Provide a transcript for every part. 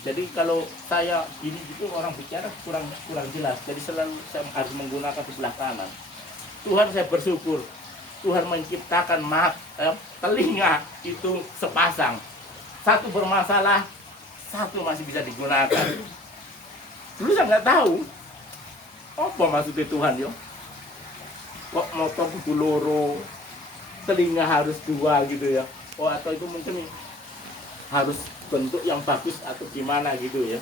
Jadi kalau saya gini gitu orang bicara kurang kurang jelas. Jadi selalu saya harus menggunakan sebelah kanan. Tuhan saya bersyukur Tuhan menciptakan telinga itu sepasang. Satu bermasalah, satu masih bisa digunakan. Dulu saya nggak tahu apa maksudnya Tuhan yo. Kok motor kudu loro, telinga harus dua gitu ya. Oh atau itu mungkin harus bentuk yang bagus atau gimana gitu ya.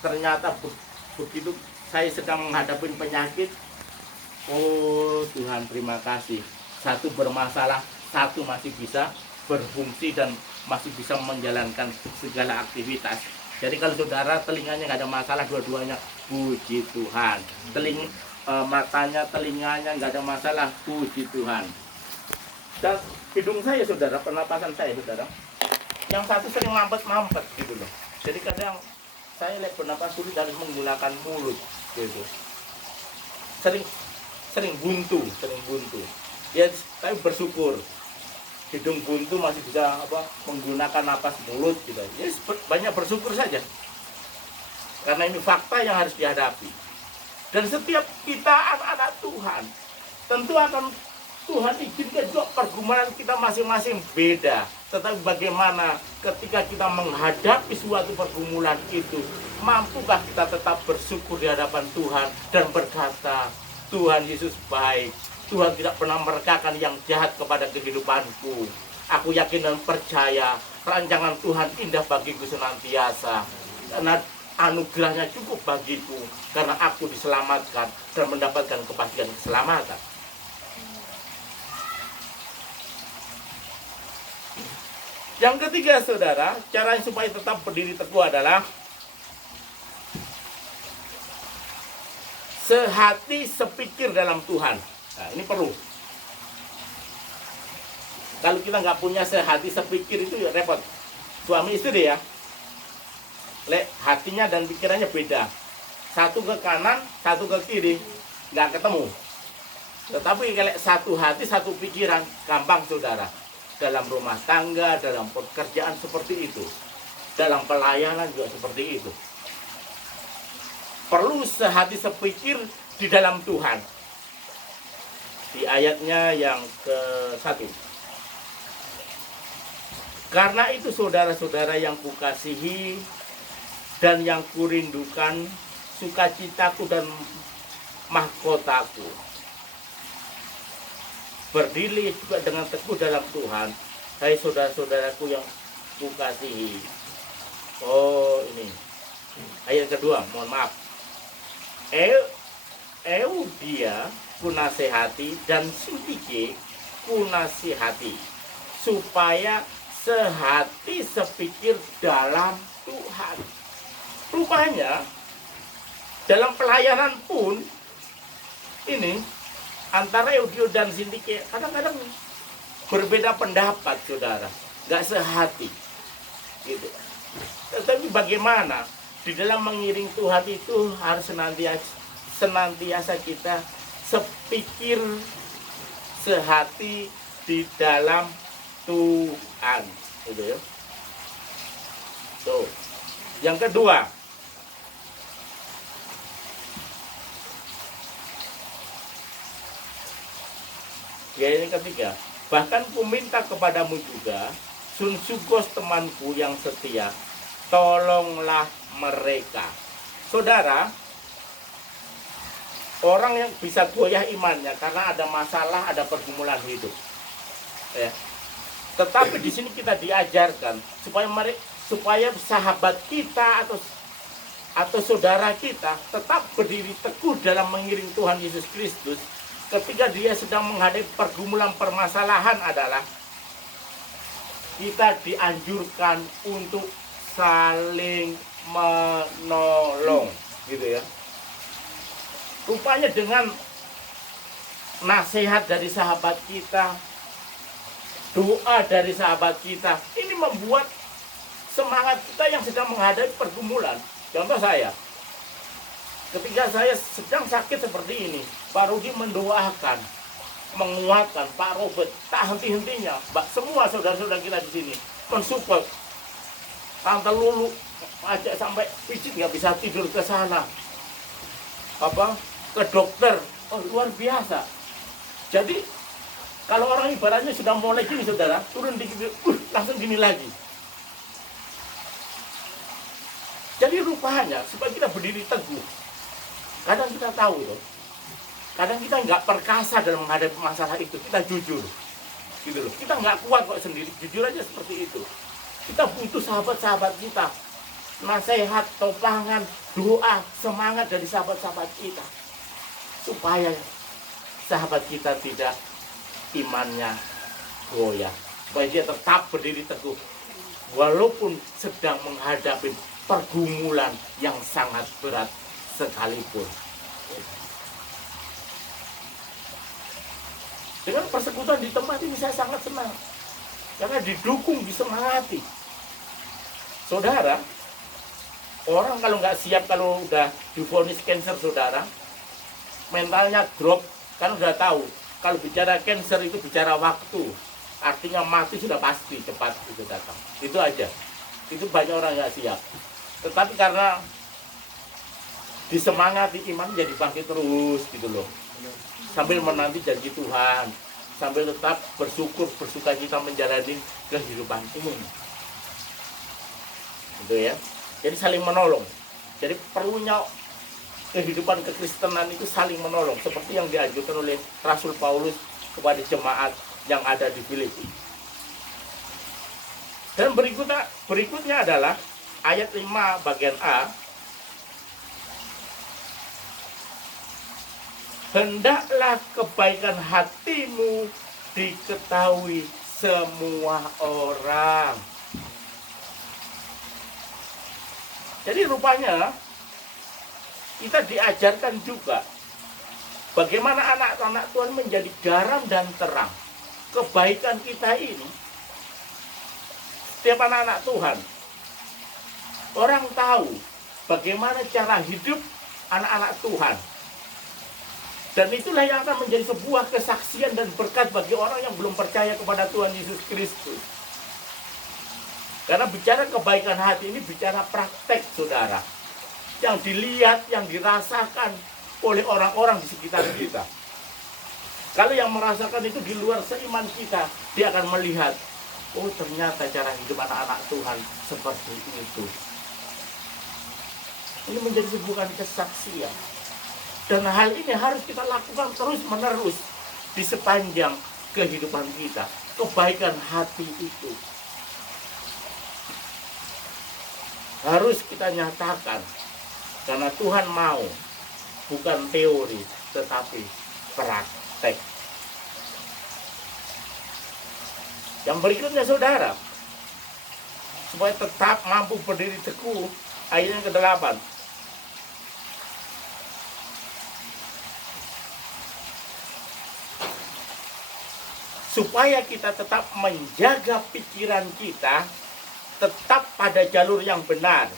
Ternyata begitu saya sedang menghadapi penyakit, oh Tuhan terima kasih. Satu bermasalah, satu masih bisa berfungsi dan masih bisa menjalankan segala aktivitas. Jadi kalau saudara telinganya nggak ada masalah dua-duanya, puji Tuhan. Matanya, telinganya nggak ada masalah, puji Tuhan. Dan hidung saya saudara, pernapasan saya saudara, yang satu sering mampet-mampet gitu loh. Jadi kadang saya lihat bernapas sulit harus menggunakan mulut gitu. Sering buntu. Ya, tapi bersyukur hidung buntu masih bisa menggunakan napas mulut gitu. Ya, banyak bersyukur saja. Karena ini fakta yang harus dihadapi. Dan setiap kita anak-anak Tuhan, tentu akan Tuhan izinkan juga pergumulan kita masing-masing beda. Tetapi bagaimana ketika kita menghadapi suatu pergumulan itu, mampukah kita tetap bersyukur di hadapan Tuhan dan berkata, Tuhan Yesus baik. Tuhan tidak pernah meregakan yang jahat kepada kehidupanku. Aku yakin dan percaya rancangan Tuhan indah bagiku senantiasa. Karena anugerahnya cukup bagiku. Karena aku diselamatkan dan mendapatkan kepastian keselamatan. Yang ketiga saudara, cara supaya tetap berdiri teguh adalah sehati sepikir dalam Tuhan. Nah, ini perlu. Kalau kita nggak punya sehati sepikir itu ya repot. Suami istri ya, hatinya dan pikirannya beda. Satu ke kanan, satu ke kiri, nggak ketemu. Tetapi kalau satu hati, satu pikiran, gampang saudara. Dalam rumah tangga, dalam pekerjaan seperti itu. Dalam pelayanan juga seperti itu. Perlu sehati sepikir di dalam Tuhan. Di ayatnya yang ke-1. Karena itu saudara-saudara yang kukasihi dan yang kurindukan, sukacitaku dan mahkotaku, berdiri juga dengan teguh dalam Tuhan, hai saudara-saudaraku yang kukasihi. Oh ini ayat kedua, mohon maaf. Eudia kunasehati dan Sintike kunasehati, supaya sehati sepikir dalam Tuhan. Rupanya dalam pelayanan pun ini antara Eudia dan Sintike kadang-kadang berbeda pendapat saudara, nggak sehati gitu. Tetapi bagaimana di dalam mengiring Tuhan itu harus senantiasa kita sepikir sehati di dalam Tuhan, gitu ya. Tuh. Yang kedua, ya ini ketiga. Bahkan ku minta kepadamu juga, Sunsugos temanku yang setia, tolonglah mereka. Saudara, orang yang bisa goyah imannya karena ada masalah, ada pergumulan hidup. Ya. Tetapi di sini kita diajarkan supaya sahabat kita atau saudara kita tetap berdiri teguh dalam mengiring Tuhan Yesus Kristus ketika dia sedang menghadapi pergumulan permasalahan adalah kita dianjurkan untuk saling menolong, gitu ya. Rupanya dengan nasihat dari sahabat kita, doa dari sahabat kita, ini membuat semangat kita yang sedang menghadapi pergumulan. Contoh saya, ketika saya sedang sakit seperti ini, Pak Rudi mendoakan, menguatkan Pak Robert, tak henti-hentinya, semua saudara-saudara kita di sini mensupport. Tante Lulu ajak sampai pijit nggak bisa tidur ke sana, ke dokter. Oh, luar biasa. Jadi kalau orang ibaratnya sudah mulai gini saudara, turun dikit, langsung gini lagi. Jadi rupanya supaya kita berdiri teguh, kadang kita tahu loh, kadang kita nggak perkasa dalam menghadapi masalah itu, kita jujur, gitu loh. Kita nggak kuat kok sendiri, jujur aja seperti itu. Kita butuh sahabat-sahabat kita, nasihat, topangan, doa, semangat dari sahabat-sahabat kita, supaya sahabat kita tidak imannya goyah, supaya dia tetap berdiri teguh walaupun sedang menghadapi pergumulan yang sangat berat sekalipun. Dengan persekutuan di tempat ini saya sangat senang, karena didukung, disemangati. Saudara, orang kalau nggak siap, kalau udah divonis cancer saudara, mentalnya drop, kan udah tahu kalau bicara cancer itu bicara waktu, artinya mati sudah pasti, cepat itu datang. Itu aja. Itu banyak orang nggak siap. Tetapi karena disemangati, iman jadi bangkit terus gitu loh. Sambil menanti janji Tuhan, sambil tetap bersyukur, bersukacita menjalani kehidupan ini. Gitu ya. Jadi saling menolong. Jadi perlunya kehidupan kekristenan itu saling menolong, seperti yang diajukan oleh Rasul Paulus kepada jemaat yang ada di Filipi. Dan berikutnya adalah ayat 5 bagian A. Hendaklah kebaikan hatimu diketahui semua orang. Jadi rupanya kita diajarkan juga bagaimana anak-anak Tuhan menjadi garam dan terang. Kebaikan kita ini, setiap anak-anak Tuhan, orang tahu bagaimana cara hidup anak-anak Tuhan. Dan itulah yang akan menjadi sebuah kesaksian dan berkat bagi orang yang belum percaya kepada Tuhan Yesus Kristus. Karena bicara kebaikan hati ini bicara praktek, saudara. Yang dilihat, yang dirasakan oleh orang-orang di sekitar kita. Kalau yang merasakan itu di luar seiman kita, dia akan melihat, oh ternyata cara hidup anak-anak Tuhan seperti itu. Ini menjadi sebuah kesaksian. Dan hal ini harus kita lakukan terus-menerus di sepanjang kehidupan kita. Kebaikan hati itu harus kita nyatakan. Karena Tuhan mau, bukan teori, tetapi praktek. Yang berikutnya saudara, supaya tetap mampu berdiri teguh, ayat yang ke-8. Supaya kita tetap menjaga pikiran kita tetap pada jalur yang benar.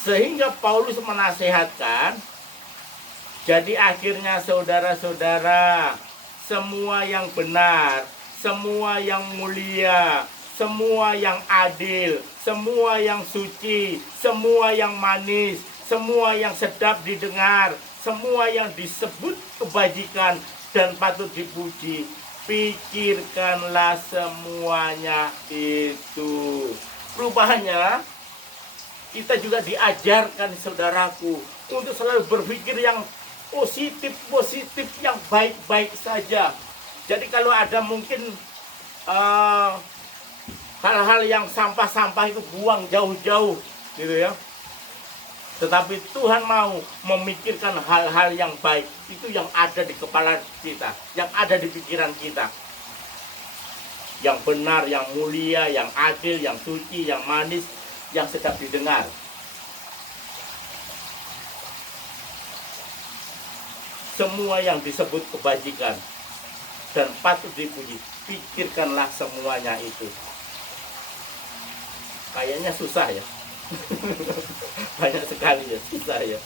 Sehingga Paulus menasehatkan, jadi akhirnya saudara-saudara, semua yang benar, semua yang mulia, semua yang adil, semua yang suci, semua yang manis, semua yang sedap didengar, semua yang disebut kebajikan dan patut dipuji, pikirkanlah semuanya itu. Rupanya kita juga diajarkan, saudaraku, untuk selalu berpikir yang positif, yang baik-baik saja. Jadi kalau ada mungkin hal-hal yang sampah-sampah itu buang jauh-jauh, gitu ya. Tetapi Tuhan mau memikirkan hal-hal yang baik, itu yang ada di kepala kita, yang ada di pikiran kita. Yang benar, yang mulia, yang adil, yang suci, yang manis, yang sedap didengar. Semua yang disebut kebajikan dan patut dipuji, pikirkanlah semuanya itu. Kayaknya susah ya. Banyak sekali ya, susah ya.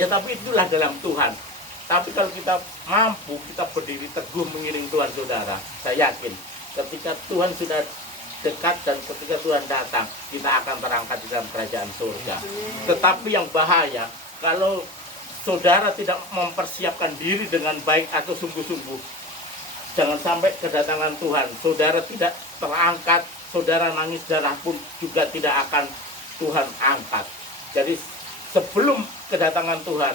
Ya tapi itulah dalam Tuhan. Tapi kalau kita mampu, kita berdiri teguh mengiring Tuhan, saudara, saya yakin ketika Tuhan sudah dekat, dan ketika Tuhan datang kita akan terangkat di dalam kerajaan surga. Tetapi yang bahaya kalau saudara tidak mempersiapkan diri dengan baik atau sungguh-sungguh, jangan sampai kedatangan Tuhan saudara tidak terangkat, saudara nangis darah pun juga tidak akan Tuhan angkat. Jadi sebelum kedatangan Tuhan,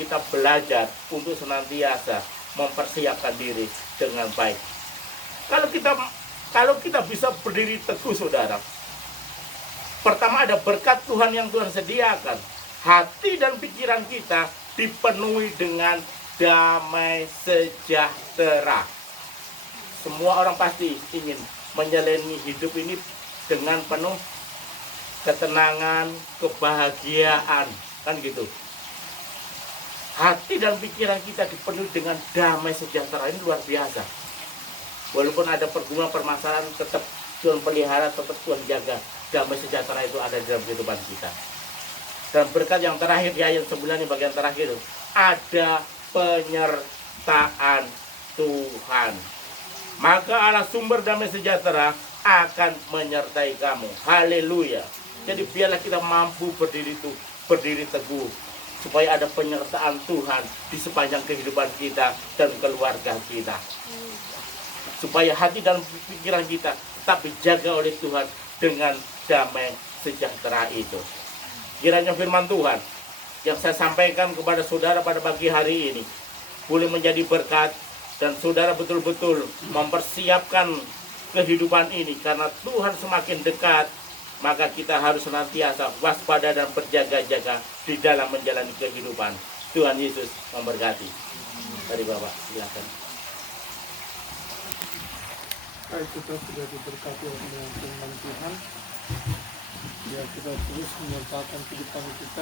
kita belajar untuk senantiasa mempersiapkan diri dengan baik. Kalau kita bisa berdiri teguh, saudara, pertama ada berkat Tuhan yang Tuhan sediakan. Hati dan pikiran kita dipenuhi dengan damai sejahtera. Semua orang pasti ingin menjalani hidup ini dengan penuh ketenangan, kebahagiaan, kan gitu. Hati dan pikiran kita dipenuhi dengan damai sejahtera, ini luar biasa. Walaupun ada pergumulan, permasalahan, tetap Tuhan pelihara, tetap Tuhan jaga. Damai sejahtera itu ada di dalam kehidupan kita. Dan berkat yang terakhir di ayat 9 ini, bagian terakhir, ada penyertaan Tuhan. Maka Allah sumber damai sejahtera akan menyertai kamu. Haleluya. Jadi biarlah kita mampu berdiri teguh, supaya ada penyertaan Tuhan di sepanjang kehidupan kita dan keluarga kita. Supaya hati dan pikiran kita tetap dijaga oleh Tuhan dengan damai sejahtera itu. Kiranya firman Tuhan yang saya sampaikan kepada saudara pada pagi hari ini boleh menjadi berkat, dan saudara betul-betul mempersiapkan kehidupan ini, karena Tuhan semakin dekat. Maka kita harus senantiasa waspada dan berjaga-jaga di dalam menjalani kehidupan. Tuhan Yesus memberkati. Mari Bapak, silakan. Baik, kita sudah diberkati oleh firman Tuhan. Ya, kita terus menyertakan kehidupan kita.